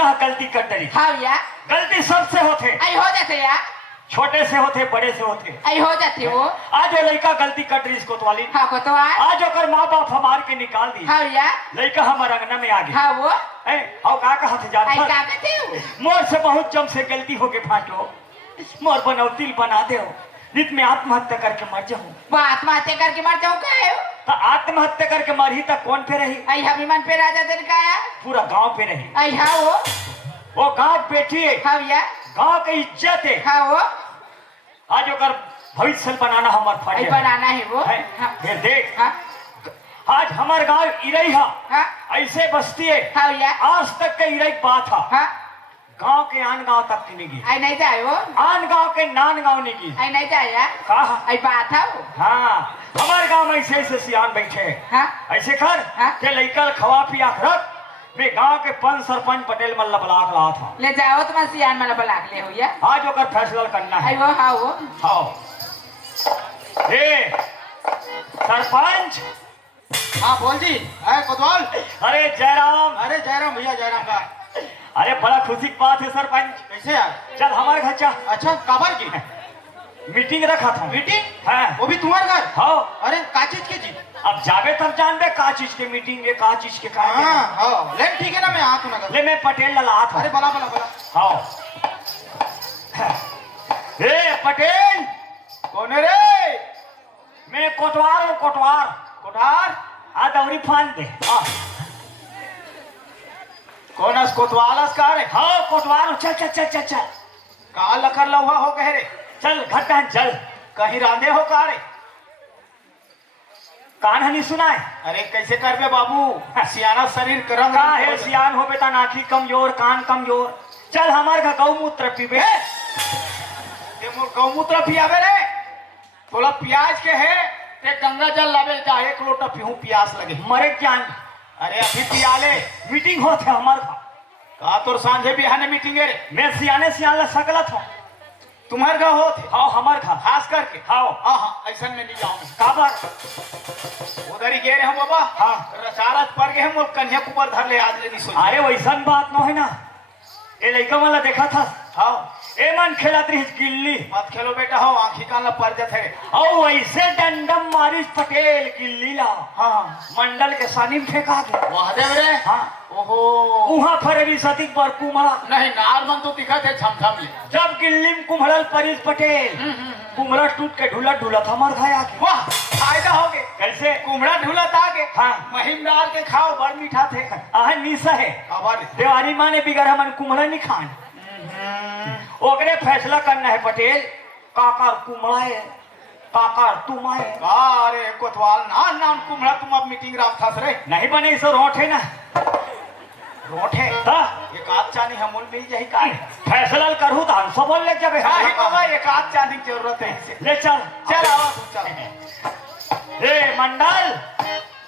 लड़का गलती कर डरी। हाँ या गलती सबसे होते, आई हो जाते या छोटे से होते बड़े से होते। आई हो जाते वो आज वो लड़का गलती कर डरी इसको तो हाँ को तो आज ओकर माँ बाप हमार के निकाल दी। हाँ या लड़का हमारे अंगना में आ गया। हाँ वो और का कहा थे जान आई का कहते हो मोर से बहुत जम से गलती हो के फाटो, मोर बनौती बना दे नित में आत्महत्या करके मर जाऊं। वो आत्महत्या करके मर जाऊं का है तो आत्महत्या करके मरी तक कौन पे रही? आई हम मन पे राजा दिन का है पूरा गांव पे रही। आई हाँ वो गांव बेटी है, हाँ या गांव की इज्जत है। हाँ वो आज ओकर भविष्य बनाना हमार फर्ज आई है। बनाना है वो हाँ। फिर देख हाँ आज हमार गांव इरई है, हाँ ऐसे बस्ती है। हाँ या आज तक के इरई बात है, हाँ गांव के आन गांव तक की नहीं। आई नहीं जाए वो आन गांव के नान गांव नहीं। आई नहीं जाए या कहा आई बात है वो हाँ हमारे गांव में ऐसे ऐसे सियान बैठे हैं। हाँ ऐसे कर हाँ? के लइका खवा पिया रख। मैं गांव के पंच सरपंच पटेल मल्ला बलाक ला था। ले जाओ तुम सियान मला बलाक ले हो या आज ओकर फैसला करना है। आई वो हाँ वो हाँ ए सरपंच। हाँ बोल जी। है कोतवाल। अरे जयराम। अरे जयराम भैया, जयराम का। अरे बड़ा खुशी की बात है सरपंच। कैसे यार? चल हमारे घर चल। अच्छा काबर की मीटिंग रखा था। मीटिंग? हाँ वो भी तुम्हारे घर? हाँ। अरे का चीज की जी? अब जावे तब जान दे का चीज के मीटिंग है, का चीज के का है। हाँ हाँ ले ठीक है ना, मैं आता हूँ। ले मैं पटेल लला था। अरे बला बला बला। हाँ ए पटेल। कौन है रे? मैं कोटवार हूँ, कोटवार। कोठार? आ दौरी फान दे। हाँ कौन है कोतवाल का रे? हाँ कोटवार हूँ। चल चल चल चल चल कहा लखर लहुआ हो कह रे? चल घर पहन चल। कहीं रांधे हो का रे? कान हनी सुना है? अरे कैसे कर बे बाबू, सियाना शरीर का रंग का है सियान हो बेटा, नाखी कमजोर कान कमजोर। चल हमारे घर गौमूत्र पीबे। ते मोर गौमूत्र पियावे रे? तोला प्याज के है ते गंगा जल लावे जा, एक लोटा पीहू प्यास लगे। मरे ज्ञान। अरे अभी पिया ले। मीटिंग होते हमारे घर। का तोर सांझे बिहाने मीटिंग है रे? मैं सियाने सियान ला सकला था। तुम्हारे घर हो थे? हाँ हमारे घर। खास करके हाँ हाँ ऐसा में नहीं जाऊंगा। काबर उधर ही गए रहे हम बाबा। हाँ रचारच पर गए हम और कन्या कुबर धर ले आज ले नहीं सोच। अरे वैसा बात न है ना। ये लड़का वाला देखा था। हाँ ए मन खेला रही गिल्ली। मत खेलो बेटा, हो आंखी कान ला पर जाते है। और वैसे डंडम मारिस पटेल गिल्ली ला। हाँ मंडल के सानी में फेंका गया। वाह दे रे। हाँ ओहो उहाँ फरवी सतीक पर कुमड़ा। नहीं नारमन तो दिखा थे झमझम ले। जब गिल्ली में कुम्हड़ल परिस पटेल कुमड़ा टूट के ढूला ढूला था मर गया। वाह फायदा हो गए। कैसे? कुमड़ा ढूला था के। हाँ महिम डाल के खाओ, बड़ मीठा थे। आह निशा है आभार। देवानी माँ ने बिगड़ हमन कुमड़ा नहीं खान। ओकरे फैसला करना है पटेल। काकर कुमड़ा है काकर तुम आए। अरे कोतवाल ना नाम कुमड़ा तुम अब मीटिंग रखा रे? नहीं बने इसे रोट है ना। रोट है ता एक आध चानी हमूल मिल जाही का? फैसला करूँ तो हम सब बोल ले जब हाँ ही बाबा, एक आध चानी की जरूरत है इसे। ले चल चल आओ तू चल। ए मंडल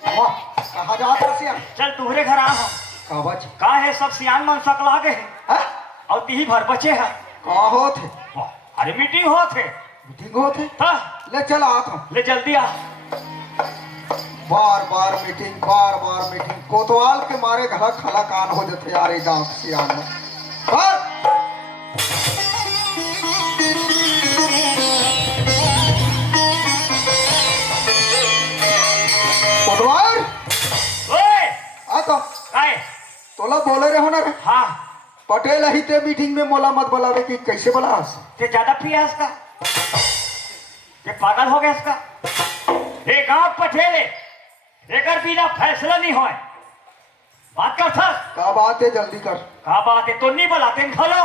वाह कहा जाता सिया? चल तुहरे घर आ हम। काबज का है सब सियान मन सकला गए हैं हाँ? और तीही भर बचे हैं। का होत है? अरे मीटिंग हो थे मीटिंग होत है? ता ले चल आत हूँ। ले जल्दी आ। बार बार मीटिंग कोतवाल के मारे घला खला कान हो जाते यार गांव सियान में। कोतवाल ओए आता काय तोला बोले रहे हो ना रे? हाँ पटेल ही ते मीटिंग में मोला मत बुलावे कि कैसे बुलास? ते ज्यादा पिया इसका, ये पागल हो गया इसका। ये गांव पटेल है, एकर बिना फैसला नहीं होए। बात कर था का बात है जल्दी कर। का बात है तो नहीं बुलाते खलो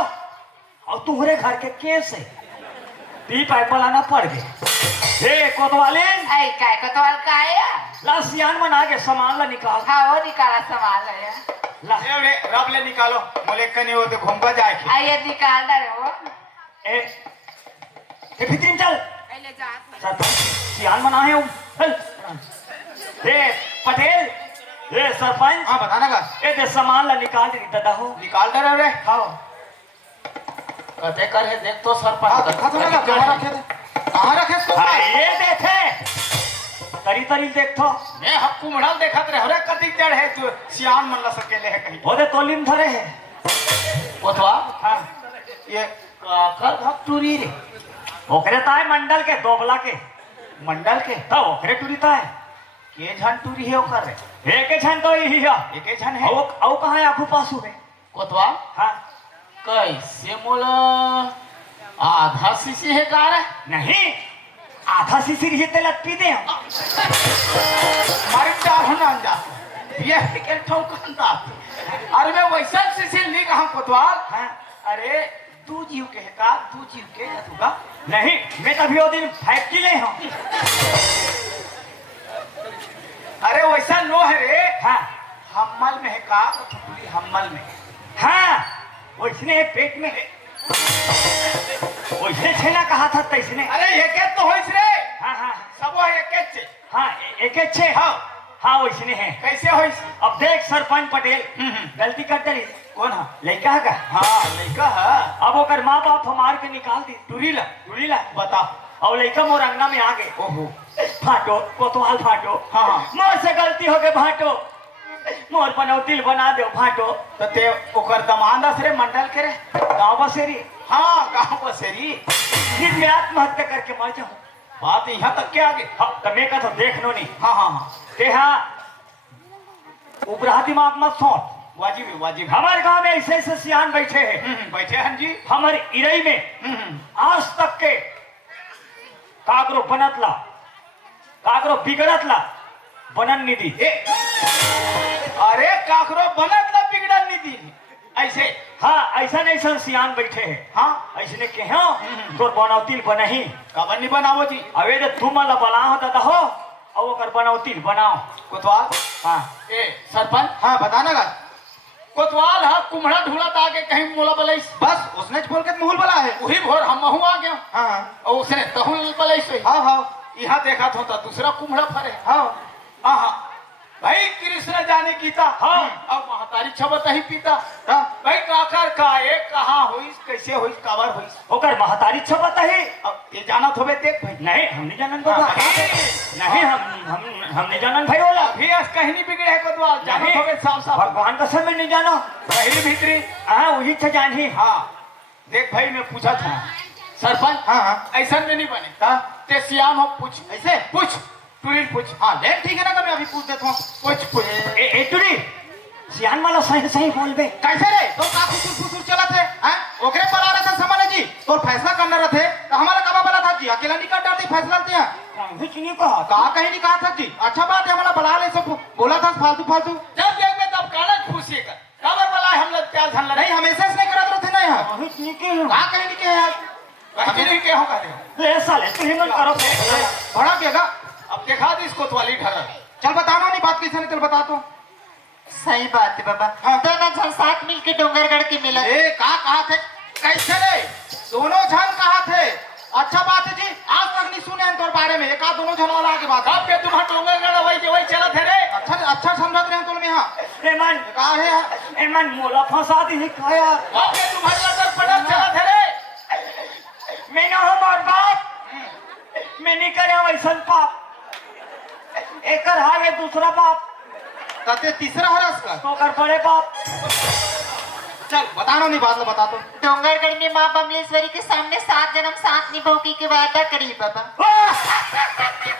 और तुम्हारे घर के केस है ती पाइप लाना पड़ गए। ए कोतवाले आई काय कोतवाल का आया ला सियान बना के सामान ला निकाल। हाँ वो निकाला सामान लाया। ला रे रब ले निकालो, मोले कने हो तो घूमका जाए। आइए निकाल डरे वो। ए फितिन चल पहले जात चल सियान बना है चल। ए पटेल ए सरपंच हाँ बताना का? ए दे सामान ला निकाल दे दादा हो निकाल दे रे। खाओ। कहते कर है देख तो हाँ, सरपंच देखा तो लगा, कहाँ रखे थे? कहाँ रखे इसको? हाँ, ये देखे तरी तरी देख तो मैं हम कुमड़ा देखत रहे रे कति जड़ है तू सियान मन ला सकेले है कहीं। ओदे तोलिम धरे है कोतवाल हाँ ये काकर भक्त टूरी रे ओकरे ताए मंडल के दोबला के मंडल के तो ओकरे टूरी ताए के झन टूरी है ओकर रे एक छन तो यही है एके झन है औ कहाँ है आखू पासू है कोतवाल हाँ कैसे मोला आधा शीशी है कार है नहीं आधा सीसी रही तेल पी दे मारी चाहो ना अंजा ये के ठोकंदा अरे मैं वैसा शीशी नहीं कहा कोतवाल हाँ अरे तू जीव के है का तू जीव के है तू का नहीं मैं तभी वो दिन फैक्ट्री ले हूँ अरे वैसा नो है रे हाँ हम्मल में है का टूरी हम्मल में हाँ वैसने पेट में वैसे छेना कहा था तैसने अरे एक तो होइस रे हाँ हाँ सबो एक छे हाँ एक छे हाँ हाँ वैसने है कैसे होइस अब देख सरपंच पटेल गलती कर डरी कौन है लड़का का हाँ लड़का है अब ओकर माँ बाप हमार के निकाल दी टूरीला टूरीला बता और लड़का मोर अंगना में आ गए ओहो फाटो कोतवाल फाटो हाँ, हाँ। मोर से गलती हो गए फाटो मोर बनौतिल बना दो फाटो तो ते ओकर दमानदास रे मंडल के रे गाँव बसेरी हाँ गाँव बसेरी फिर मैं आत्महत्या करके मर जाऊँ बात यहाँ तक के आगे हाँ तो मैं का तो देख लो नहीं हाँ हाँ हाँ ते हाँ उबरा दिमाग मत सोच वाजिब है, वाजिब है। हमारे गांव में ऐसे ऐसे सियान बैठे हैं बैठे हैं जी हमारे इरई में आज तक के काकरो बनतला काकरो बिगड़तला बनन निधि ए, अरे काकरो बनत ना बिगड़ल निधि ऐसे हाँ ऐसा नहीं सन सियान बैठे हैं हाँ ऐसने के हाँ तोर बनौतिल बनही काबर नहीं बनावो जी अवे तो तुम ला बलाओ दादा हो और ओकर बनौतिल बनाओ कोतवाल हाँ ए सरपंच हाँ बताना का कोतवाल हाँ कुम्हड़ा ढूला था आगे कहीं मोला बलैस बस उसने बोल के मुहुल बला है वही भोर हम महू आ गया हाँ हाँ और उसने तहुल बलैस हाँ हाँ यहाँ देखा था दूसरा कुम्हड़ा फरे हाँ हाँ भाई कृष्ण जाने गीता हाँ। अब महतारी छबत ही पीता हाँ भाई काकर का एक कहाँ हुई कैसे हुई काबर हुई ओकर महतारी छपत है अब ये जाना थोबे देख भाई नहीं हम नहीं जानन बाबा नहीं हम नहीं जानन भाई बोला अभी आज कहीं नहीं बिगड़े है कोतवाल जाना नहीं। थोबे साफ साफ भगवान का समय नहीं जानो पहली भीतरी हाँ वही से जानी हाँ देख भाई मैं पूछा था सरपंच हाँ हाँ ऐसा में नहीं बने हाँ ते सियान हो पूछ ऐसे पूछ टूरी पूछ हाँ लेट ठीक है ना मैं अभी पूछ देता हूँ पूछ ए टुरी सियान वाला सही सही बोल बे कैसे रे तो का फुसुर फुसुर चला थे हैं ओकरे पर आ रहा था समझ जी तो फैसला करना रहे तो हमारा कबा बला था जी अकेला नहीं कर डालते फैसला लेते हैं कुछ नहीं कहा कहा कहीं नहीं कहा था जी अच्छा बात है हमारा बला ले सब बोला था फालतू फालतू जब देख में तब कालक फूसी कर काबर वाला हम लोग प्यार झन नहीं हमेशा से नहीं करा थे ना यहाँ कुछ नहीं के कहा कहीं नहीं किया यार कहीं नहीं के हो कर ले साले तू हिम्मत करो बड़ा केगा अब देखा दी इसको कोतवाली ढरल चल बताना नहीं बात कैसे नहीं चल बता तो सही बात है बाबा हाँ। दोनों जन साथ मिलके डोंगरगढ़ के मिला ए कहा थे कैसे रे दोनों जन कहा थे अच्छा बात है जी आज तक नहीं सुने तोर बारे में एक आध दोनों जन वाला आगे बात कब के तुम्हारा डोंगरगढ़ वही चला थे रे अच्छा समझते रहे तुम यहाँ एमन कहा है एमन मोला फंसा दी खाया कब के तुम्हारे लटर पटक चला थे रे मैं ना हमार बाप मैं नहीं करे वैसन पाप एकर हागे दूसरा बाप कहते तीसरा हरस का तो कर बड़े बाप चल बताना नहीं बात बता तो डोंगरगढ़ में माँ बमलेश्वरी के सामने 7 जन्म साथ निभाओगी के वादा करी बाबा वाह!